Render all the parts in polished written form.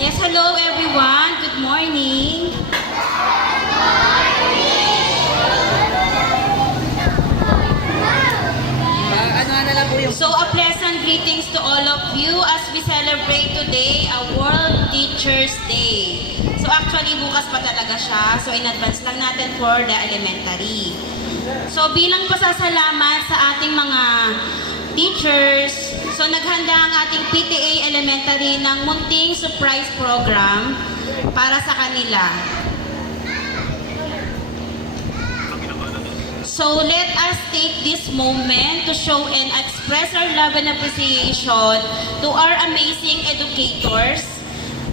Yes, hello everyone. Good morning. So a pleasant greetings to all of you as we celebrate today a World Teachers Day. So actually bukas pa talaga siya. So in advance lang natin for the elementary. So bilang pasasalamat sa ating mga teachers, so naghanda ang ating PTA Elementary ng munting surprise program para sa kanila. So let us take this moment to show and express our love and appreciation to our amazing educators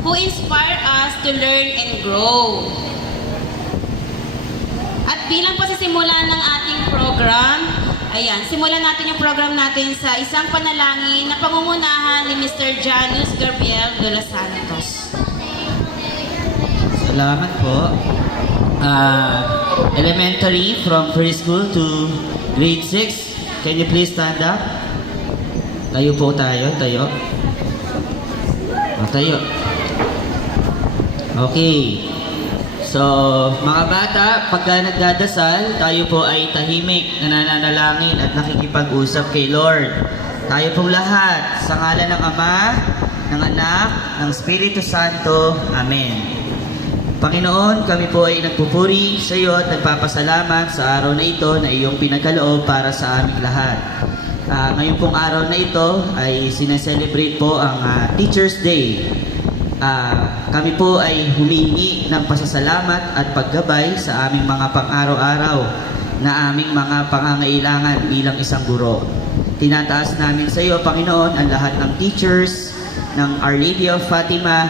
who inspire us to learn and grow. At bilang pasisimula ng ating program, ayan, simulan natin yung program natin sa isang panalangin na pangungunahan ni Mr. Janus Gabriel de los Santos. Salamat po. Elementary from preschool to grade 6. Can you please stand up? Tayo po tayo. Tayo. Tayo. Okay. So, mga bata, pagka nagdadasal, tayo po ay tahimik, nananalangin at nakikipag-usap kay Lord. Tayo pong lahat, sa ngalan ng Ama, ng Anak, ng Espiritu Santo. Amen. Panginoon, kami po ay nagpupuri sa iyo at nagpapasalamat sa araw na ito na iyong pinagkaloob para sa aming lahat. Ngayon pong araw na ito ay sineselebrate po ang Teacher's Day. Kami po ay humihingi ng pasasalamat at paggabay sa aming mga pang-araw-araw na aming mga pangangailangan bilang isang guro. Tinataas namin sa iyo, Panginoon, ang lahat ng teachers ng Our Lady of Fatima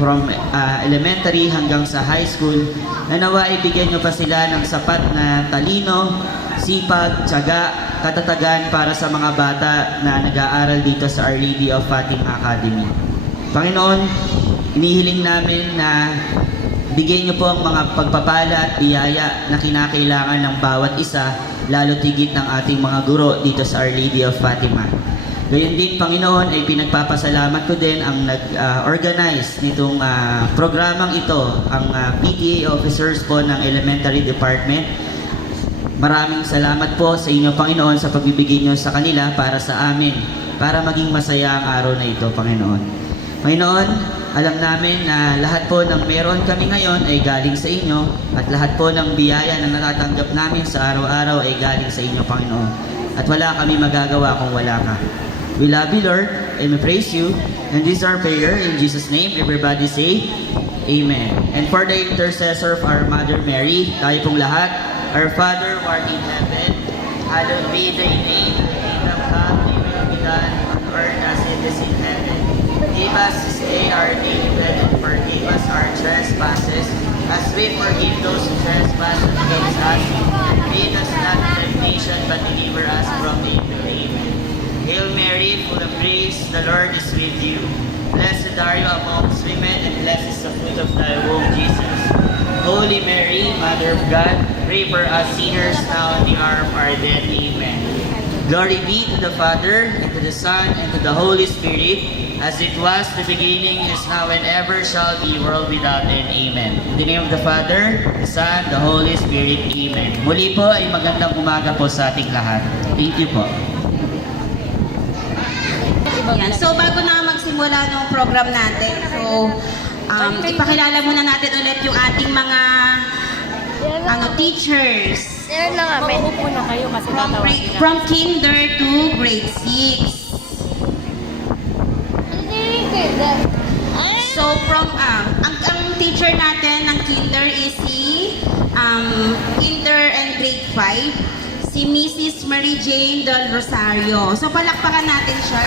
from elementary hanggang sa high school, na nawa ibigyan nyo pa sila ng sapat na talino, sipag, tiyaga, katatagan para sa mga bata na nag-aaral dito sa Our Lady of Fatima Academy. Panginoon, inihiling namin na bigyan nyo po ang mga pagpapala at biyaya na kinakailangan ng bawat isa, lalo tigit ng ating mga guro dito sa Our Lady of Fatima. Gayon din, Panginoon, ay pinagpapasalamat ko din ang nag-organize nitong programang ito, ang PTA officers po ng Elementary Department. Maraming salamat po sa inyo, Panginoon, sa pagbibigay nyo sa kanila para sa amin, para maging masaya ang araw na ito, Panginoon. Panginoon, alam namin na lahat po ng meron kami ngayon ay galing sa inyo at lahat po ng biyaya na natatanggap namin sa araw-araw ay galing sa inyo, Panginoon. At wala kami magagawa kung wala ka. We love you, Lord, and we praise you. And this is our prayer in Jesus' name. Everybody say, Amen. And for the intercessor of our Mother Mary, tayo pong lahat, Our Father who art in heaven, hallowed be thy name. Thy kingdom come, thy will be done on earth as it is in heaven. Give us this day our daily bread and forgive us our trespasses, as we forgive those who trespass against us. Lead us not into temptation, but deliver us from evil. Amen. Hail Mary, full of grace, the Lord is with you. Blessed are you amongst women, and blessed is the fruit of thy womb, Jesus. Holy Mary, Mother of God, pray for us sinners now and the hour of our death. Amen. Glory be to the Father, and to the Son, and to the Holy Spirit, as it was in the beginning, is now, and ever shall be, world without end. Amen. In the name of the Father, the Son, the Holy Spirit. Amen. Muli po ay magandang umaga po sa ating lahat. Thank you po. Yan. So bago na magsimula ng program natin, so ipakilala muna natin ulit yung ating mga teachers. Yan na nga, mauupo na kayo kasi tatawagin na. From kinder to grade 6. So from ang teacher natin ng kinder is si kinder and grade 5. Si Mrs. Mary Jane Del Rosario. So palakpakan natin siya.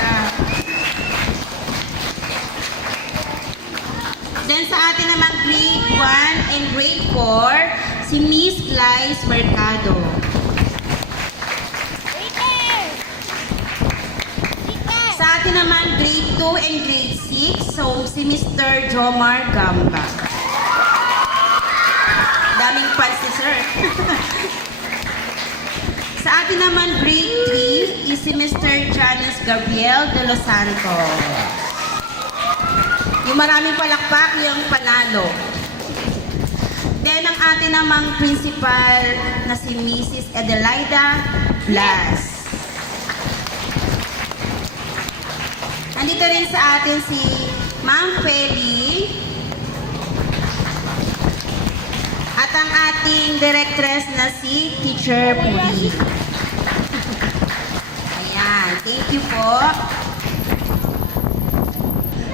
Then sa atin naman grade 1 and grade 4, si Miss Glyce Mercado. Sa atin naman grade 2 and grade 6, so si Mr. Jomar Gamba. Daming fans si sir. Sa atin naman grade 3 is si Mr. Janus Gabriel de los Santos. Yung maraming palakpak yung panalo. Then, ang atin namang principal na si Mrs. Adelaida Blas. Nandito rin sa atin si Ma'am Feli. At ang ating directress na si Teacher Puri. Ayan, thank you po.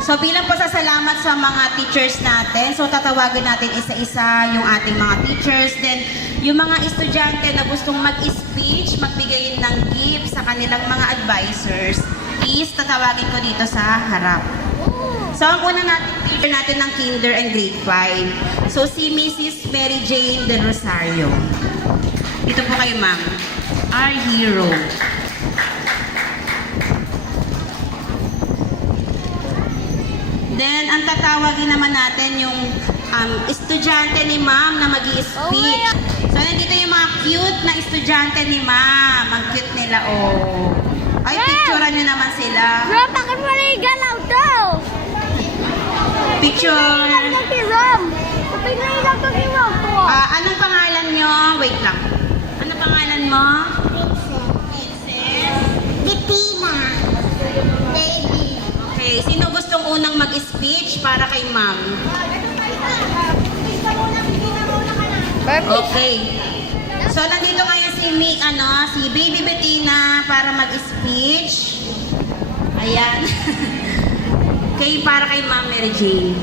So bilang pasasalamat sa mga teachers natin, so tatawagin natin isa-isa yung ating mga teachers. Then yung mga estudyante na gustong mag-speech, magbigay ng gift sa kanilang mga advisors, is tatawagin ko dito sa harap. So ang una natin, teacher natin ng Kinder and Grade 5. So si Mrs. Mary Jane Del Rosario. Dito po kayo, ma'am. Our hero. Then, ang tatawagin naman natin yung estudyante ni ma'am na mag-i-speech. So, nandito yung mga cute na estudyante ni ma'am. Ang cute nila, oh. Ay, picturean nyo naman sila. Ram, bakit mo na yung galaw daw? Picture. Ram, kapag na ilang to si Ram po. Anong pangalan nyo? Wait lang. Anong pangalan mo? Princess. Bitina. Baby. Okay, sino gustong unang mag-speech para kay ma'am? Okay. So, nandito ngayon si Baby Bettina para mag-speech. Ayan. Okay, para kay Ma'am Mary Jane.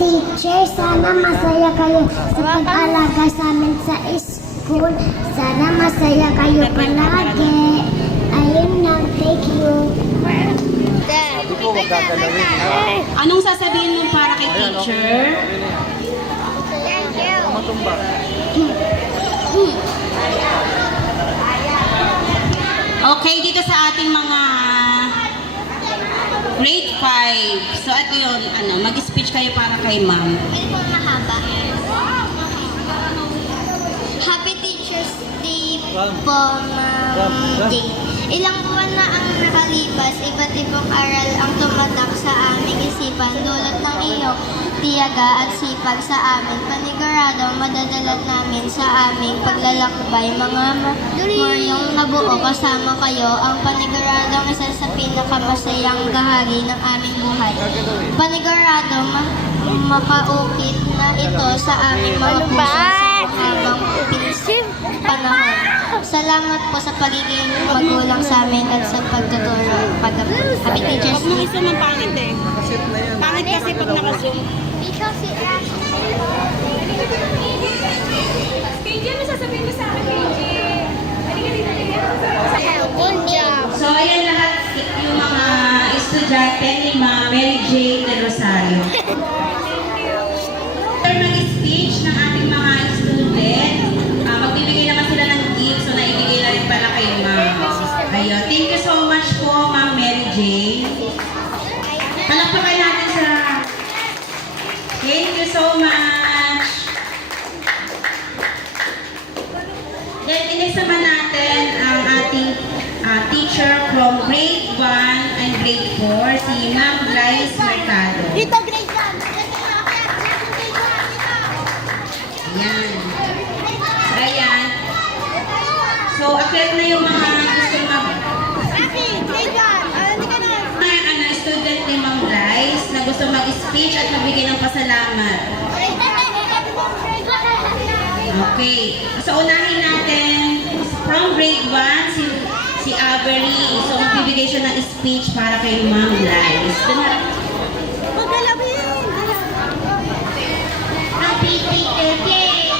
Teacher, sana masaya kayo sa pag-alaga sa amin sa school. Sana masaya kayo palagi. Ayun lang, thank you. Anong sasabihin mo para kay teacher? Thank you. Okay, dito sa ating mga grade 5. So, ito yun, mag-speech kayo para kay ma'am. Ito mahaba. Happy Teacher's Day po, Ma'am Jane. Ilang buwan na ang nakalipas, iba't ibang aral ang tumatak sa aming isipan, dulot ng iyong tiyaga at sipag sa amin. Panigurado, madadala namin sa aming paglalakbay. Mga moryong nabuo kasama kayo, ang paniguradong isa sa pinakamasayang bahagi ng aming buhay. Panigurado, makaukit na ito sa aming mga puso habang panahon. Salamat po sa pagiging magulang sa amin at sa pagtuturo. Happy Teacher's Day. Isa ng pangit eh. Pangit kasi pag nakazoom. Because it KJ, ano sasabihin mo sa akin, KJ? Halika dito. good job. So, ayan lahat yung mga estudyante ni Ma'am Mary Jane Del Rosario. After mag-speech ng ating mga student, magbibigay naman sila ng gift, so naibigay na rin pala kay Ma'am. Ayun. Thank you so much po, Ma'am Mary Jane. Palakpakan natin sa... Thank you so much. Then, inext naman natin ang ating teacher from grade 1 and grade 4, si Ma'am Glyce Mercado. Dito, grade 1. Ayan. Ayan. So, akyat na yung mga gusto student ni Ma'am Glyce na gusto mag-speech at magbigay ng pasalamat. Okay. So, unahin natin from grade 1, si Avery. So, magbibigay siya ng speech para kay Ma'am Glyce. Happy Teacher's Day!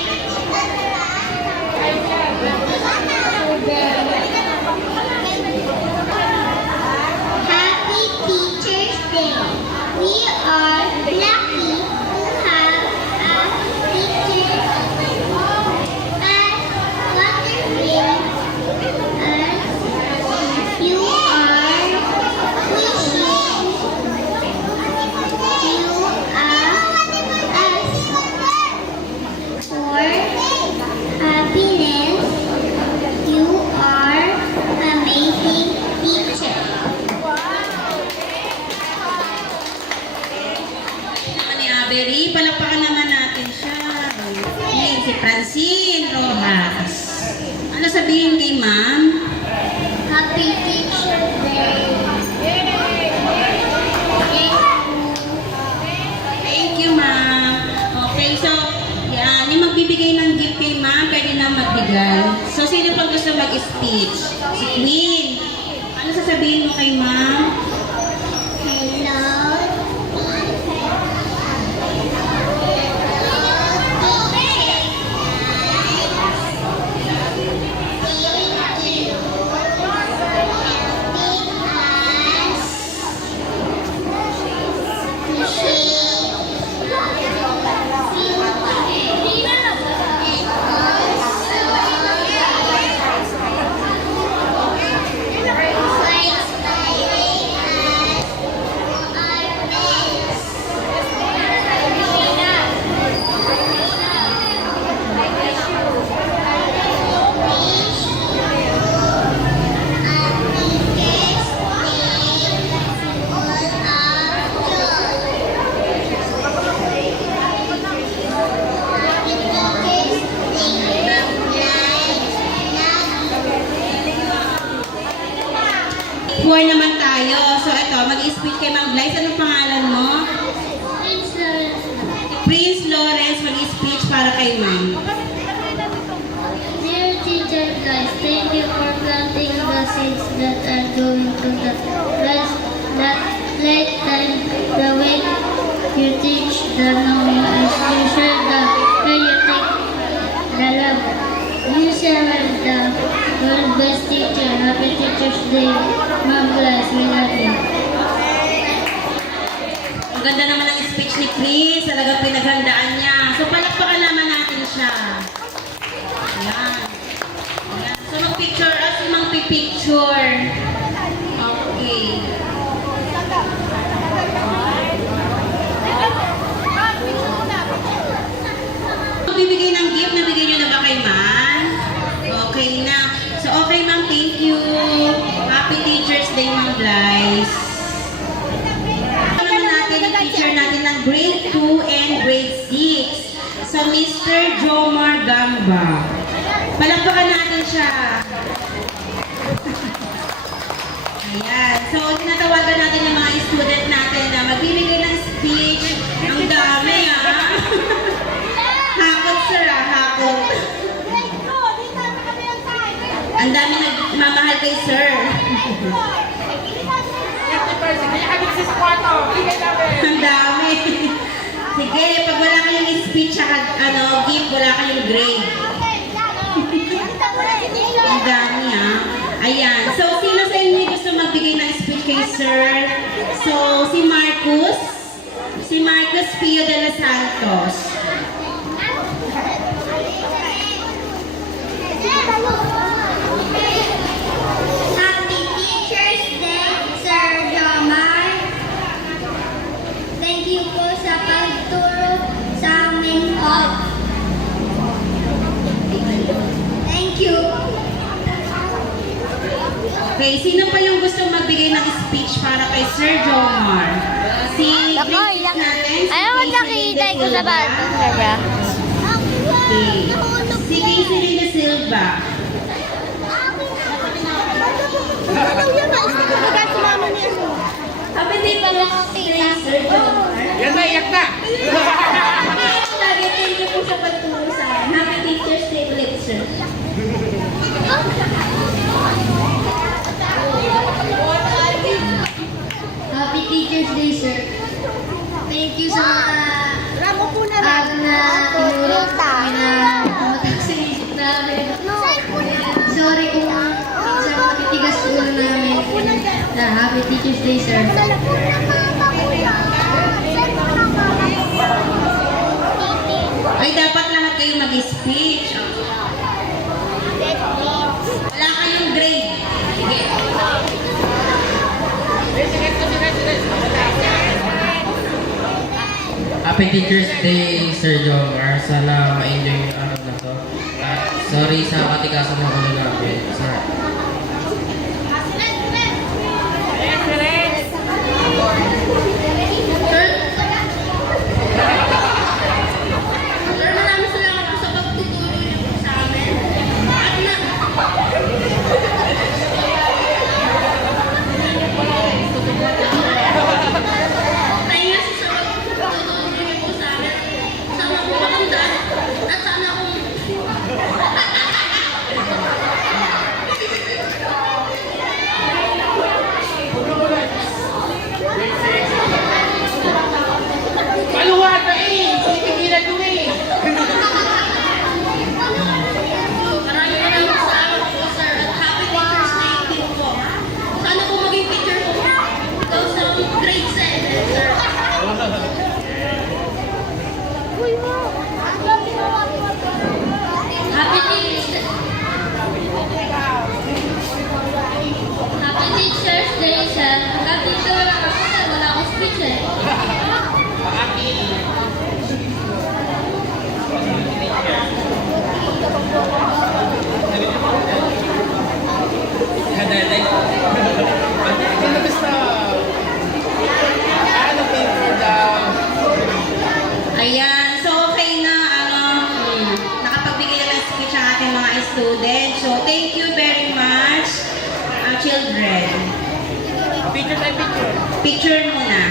Happy Teacher's Day! We are lucky to have a teacher as wonderful as you are wishing Strawberry. Palakpakan naman natin siya. Ayan, si Francine Rojas. Ano sabihin kay ma'am? Happy Teacher's Day. Thank you, ma'am. Okay, so, yan. Yung magbibigay ng gift kay ma'am, pwede na magbigay. So, sino pang gusto mag-speech? Si Queen. Ano sasabihin mo kay ma'am? Hello. Four naman tayo. So, ito, mag-speech kay Ma'am Blythe. Anong pangalan mo? Prince Lawrence, mag-speech para kay Ma'am. Dear teacher guys, thank you for planting the seeds that are going to the rest that lifetime. The way you teach the knowing is you share the way you take the love. You share the world best teacher. Happy Teacher's Day, Ma'am Blythe. We love you. Ang ganda naman ng speech ni Prince. Talagang pinaghandaan niya. So, palakpakan naman natin siya. Ayan. Ayan. So, mag-picture us. Mag-picture. Okay. Bibigay ng gift, nabigay niyo na ba kay ma'am? Okay na. So, okay ma'am, thank you. Happy Teacher's Day, Ma'am Blythe. Naman natin yung teacher natin ng grade 2 and grade 6. So, Mr. Jomar Gamba. Palakpakan natin siya. Ayan. So, tinatawagan natin yung mga student natin na magbibigay ng speech. Ang dami, ah. Hakot, sir, ah. Hakot. Ang dami nagmamahal kay sir. Ang dami. Sige, pag wala kayong speech at gift, wala kayong grade. Ang dami, ha. Ayan. So, sino sa inyo gusto magbigay ng speech kay sir? So, si Marcus. Si Marcus Pio de los Santos. Happy Teacher's Day, Sir Jomar. Thank you po sa pagturo sa aming hall. Thank you. Okay, sino pa yung gusto magbigay ng speech para kay Sir Jomar? Si grade six natin, si Casey de Silva. Okay. Si Casey de Silva. Happy day pala kay Sir Jomar. Yan na, iyak na! Lagi, thank you po sa pagtulong sa akin. Happy Teacher's Day ulit, sir. Happy Teacher's Day, sir. Thank you sa mga tinuro kami na tumatak sa isip namin. Sorry kung sa matitigas ulo namin. Happy Teacher's Day, sir. Ay, dapat lahat kayo mag-speech. Wala kayong grade. Sige. Happy Teacher's Day, Sir Jomar. Sana ma-enjoy yung araw na to. At sorry sa katikasan ng ulo namin. Sorry. Sir, Picture muna.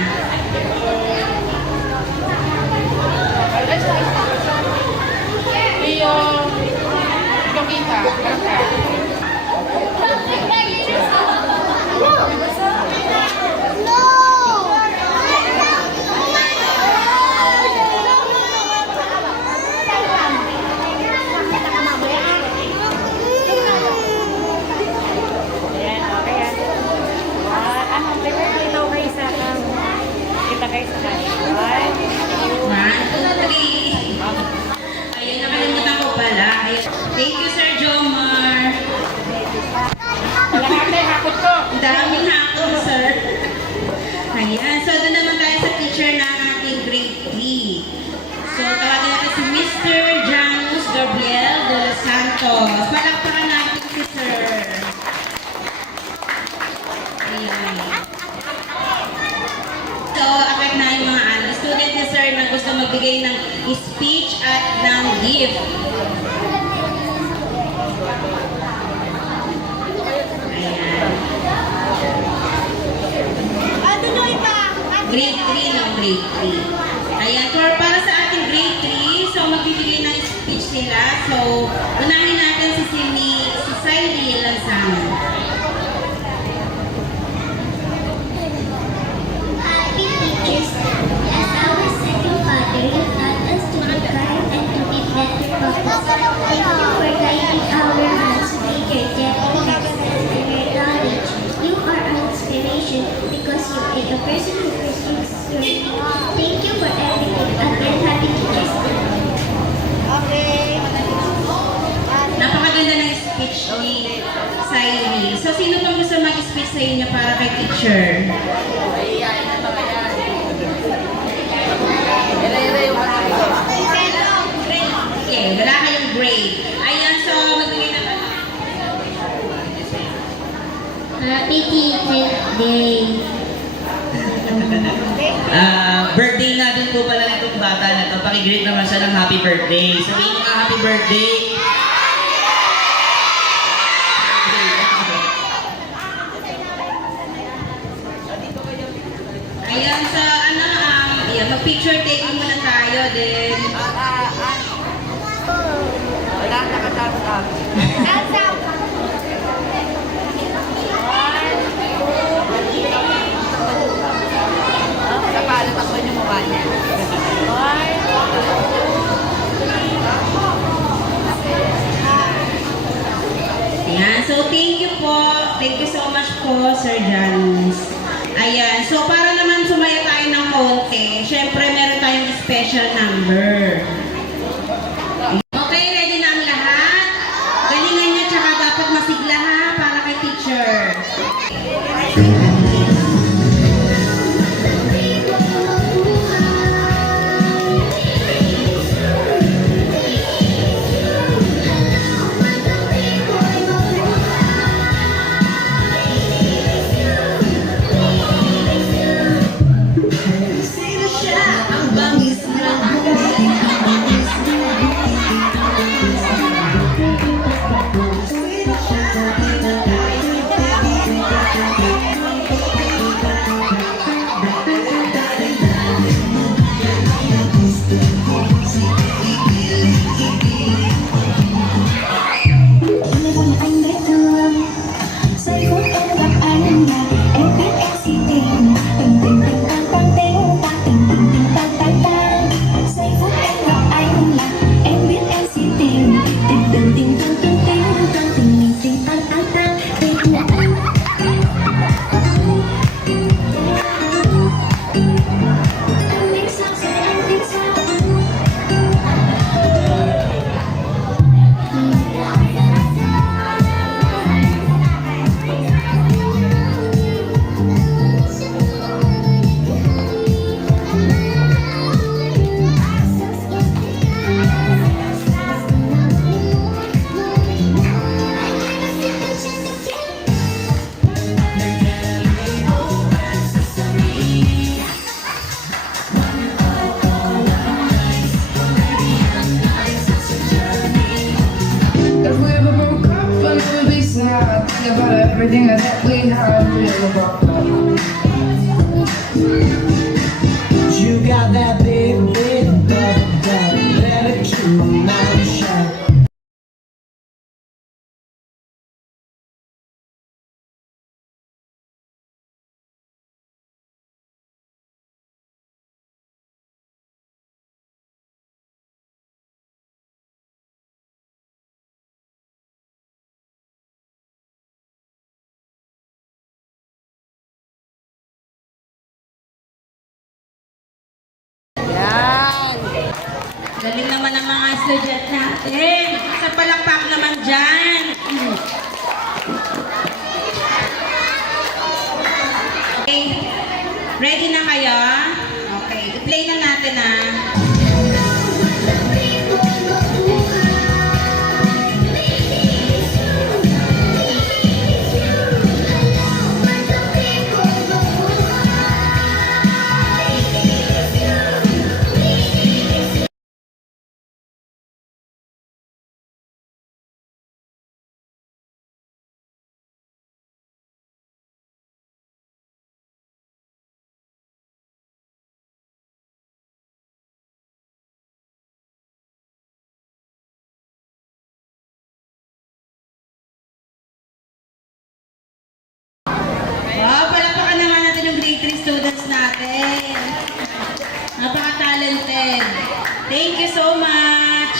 Ayan, okay yan. Happy birthday daw kayo sa kita kayo sa kanya. 1, 2, 3. Ayun, nakalimutan ko pala. Ayun. Thank you, Sir Jomar. Ang daming hako, sir. Ayan. So, doon naman tayo sa teacher ng ating grade 3. So, tawagin natin si Mr. Janus Gabriel de los Santos. Palakpakan natin si sir. Ayan. So, akit na yung mga student ni sir na gusto magbigay ng speech at ng gift. Ayan. Grade 3 ng grade 3. Ayan, para sa ating grade 3, so magbibigay ng speech sila. So, unahin natin si Sairi Lanzano. Happy Teachers Day. As our second father, you taught us to be kind and to be better focused. Thank you for guiding our hands to be energetic and your knowledge. You are our inspiration because you are a person who pursues learning. Thank you for everything. Again, Happy Teachers Day. Napakaganda ng speech ni Sairi. So, sino pang gusto mag-speech sa inyo para kay teacher? Okay, wala kayong grade. Ayan, so magbigay na Happy Teachers Day. Birthday nga din po pala nitong bata na to. Pakigreet naman siya ng happy birthday. Sabihin mo nga happy birthday. Ayan, sa ayan, mag-picture taking muna tayo din. Ayan, so thank you po. Thank you so much po, Sir Janus. Ayan, so para naman sumaya tayo ng konti, syempre meron tayong special number. Okay, ready na ang lahat? Galingan niyo, tsaka dapat masigla ha, para kay teacher. Everything that we have, Galing naman ang mga estudyant natin. Sa palakpak naman dyan. Okay. Ready na kayo? Okay. I-play na natin ah. Wow, palakpakan naman natin yung grade 3 students natin. Napaka-talented. Thank you so much.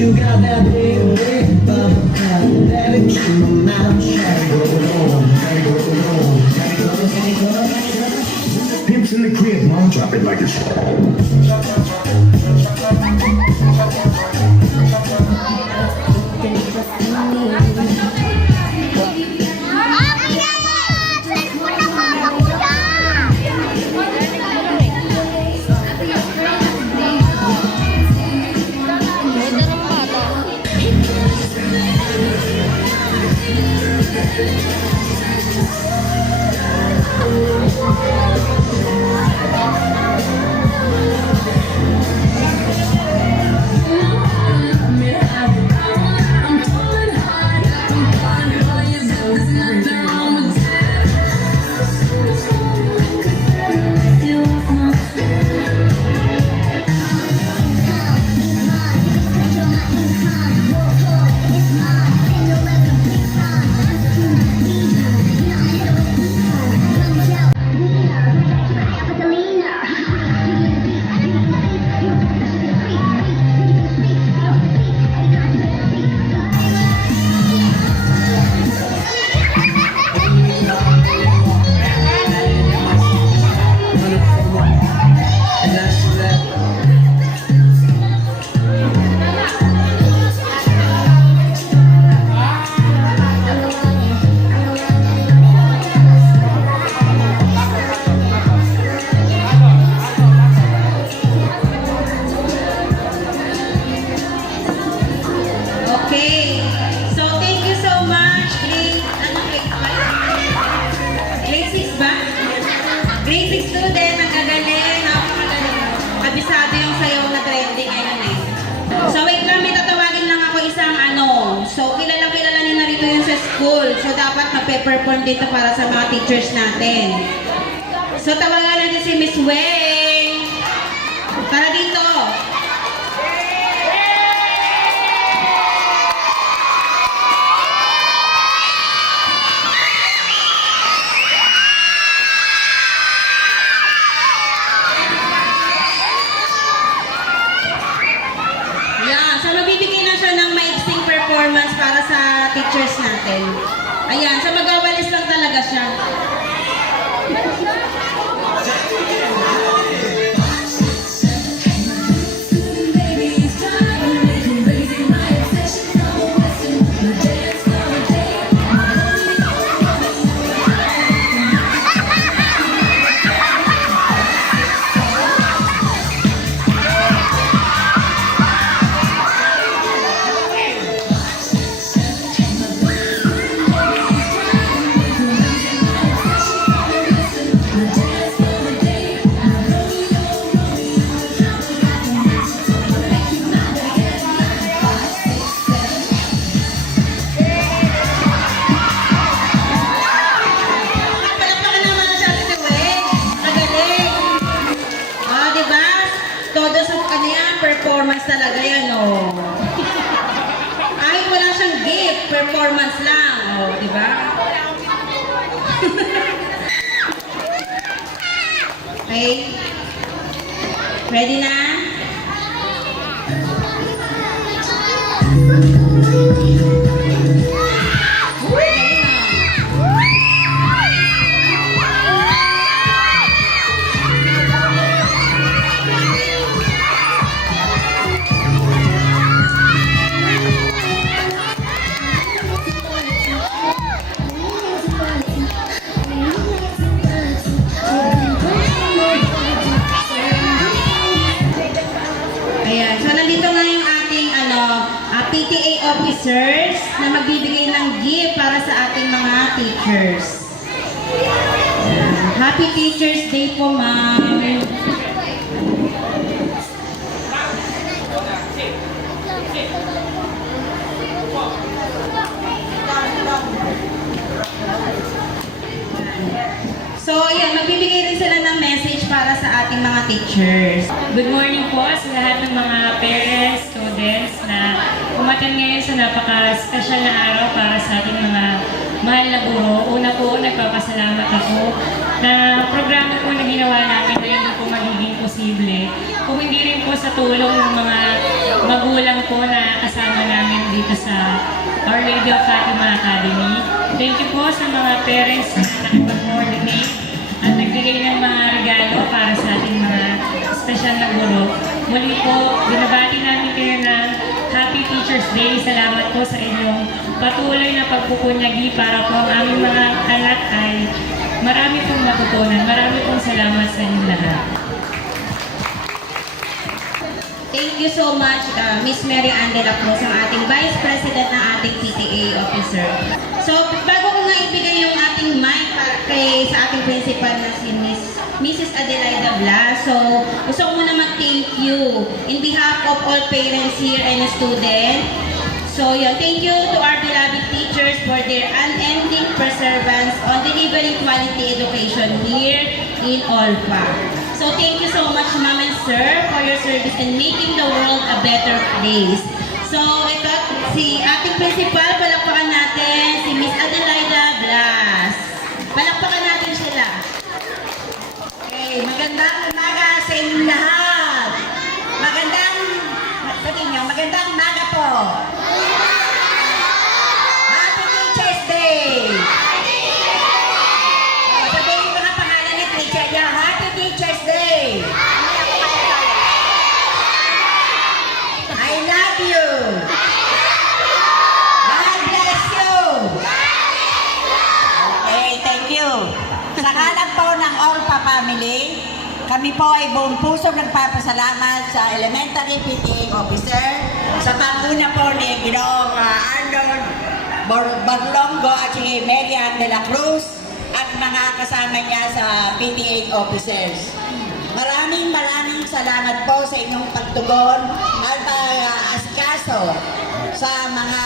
You got that big, big bubble cup. Let it keep my mouth shut. Go on, go on, go. Pimps in the crib, mom, drop it like it's Okay. So, thank you so much. Grade 5? Grade 6 ba? Grade 6 student, ang gagaling, napakagaling. Kabisado yung sayaw na trending ngayon eh. So, wait lang, may tatawagin lang ako isang ano. So, kilala niyo na rito yun sa school. So, dapat magpe-perform dito para sa mga teachers natin. So, tawagan natin si Miss Wei. Para dito. Yeah, so magbibigay na siya ng maiksing performance para sa teachers natin. Ayan, so magawalis lang talaga siya. Performance talaga yan, oh. Kahit wala siyang gift, performance lang, oh, di ba? Okay? Ready na? Ayan. So, nandito nga yung ating PTA officers na magbibigay ng gift para sa ating mga teachers. Ayan. Happy Teachers Day po, ma'am. So, ayan, magbibigay rin sila ng message para sa ating mga teachers. Good morning po sa lahat ng mga parents, students na umattend ngayon sa napaka-special na araw para sa ating mga mahal na guro. Una po, nagpapasalamat ako na programa po na ginawa namin na hindi po magiging posible. Kung hindi rin po sa tulong ng mga magulang po na kasama namin dito sa Our Lady of Fatima Academy. Thank you po sa mga parents na nakipag-coordinate at nagbigay ng mga regalo para sa ating mga special na guro. Muli po, binabati namin kayo ng Happy Teacher's Day. Salamat po sa inyong patuloy na pagpupunyagi para po ang aming mga anak ay marami pong matutunan. Marami pong salamat sa inyong lahat. Thank you so much, Miss Mary Ann de la Cruz, ang ating Vice President ng ating PTA Officer. So, bago ko nga ibigay yung ating mic sa ating principal na si Mrs. Adelaida Blas. So, gusto ko muna mag-thank you in behalf of all parents here and students. So, thank you to our beloved teachers for their unending perseverance on delivering quality education here in Olpa. So, thank you so much, Ma'am and Sir, for your service in making the world a better place. So, ito, si ating principal, palakpakan natin, si Miss Adelaida Blas. Palakpakan natin sila. Okay, magandang umaga sa inyong lahat. Magandang umaga po. Happy Teacher's Day. Sabihin ko na pangalan ni teacher niya. Happy Teacher's Day. I love you. God bless you. Okay, thank you. Sa kanan po ng Olpa family, kami po ay buong puso nagpapasalamat sa Elementary PTA Officer, sa panguna po ni Ginoong Arnold Barlongo at si Mary Ann de la Cruz at mga kasama niya sa PTA Officers. Maraming salamat po sa inyong pagtugon at pag-asikaso sa mga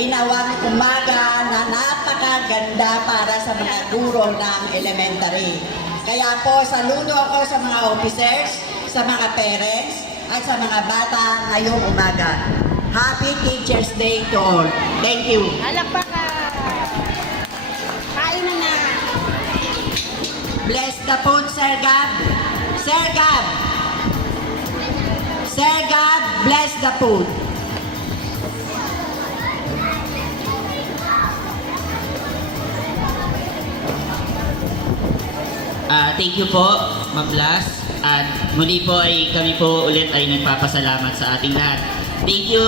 ginawang umaga na napakaganda para sa mga guro ng elementary. Kaya po, saludo ako sa mga officers, sa mga parents, at sa mga bata ngayong umaga. Happy Teacher's Day to all. Thank you. Bless the food, Sir Gab. Sir Gab. Sir Gab, bless the food. Thank you po, Ma'am Blas. At muli po ay kami po ulit ay nagpapasalamat sa ating lahat. Thank you,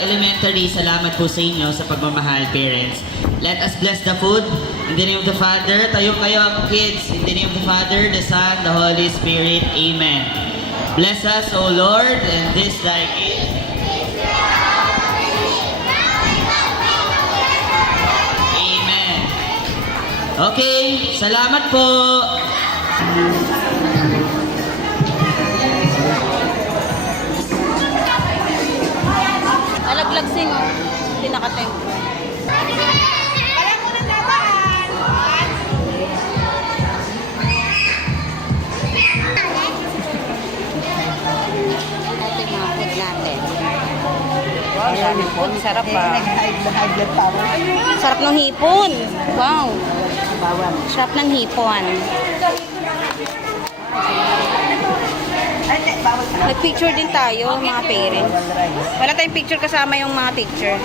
elementary. Salamat po sa inyo sa pagmamahal, parents. Let us bless the food. In the name of the Father, tayo kayo kids. In the name of the Father, the Son, the Holy Spirit. Amen. Bless us, O Lord, and this thy gift. Amen. Okay, salamat po. Alaglag sing, hindi nakatempo. Ito yung mga food natin. Wow, dami po. Sarap pa. Sarap ng hipon. Wow. Bawal. Shop ng hipon. Ay, hindi, bawal ka. Nag-picture din tayo, mga parents. Bawal rice. Wala tayong picture kasama yung mga teacher.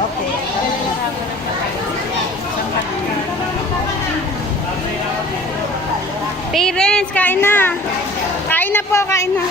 Okay. Parents, kain na. Kain na po, kain na.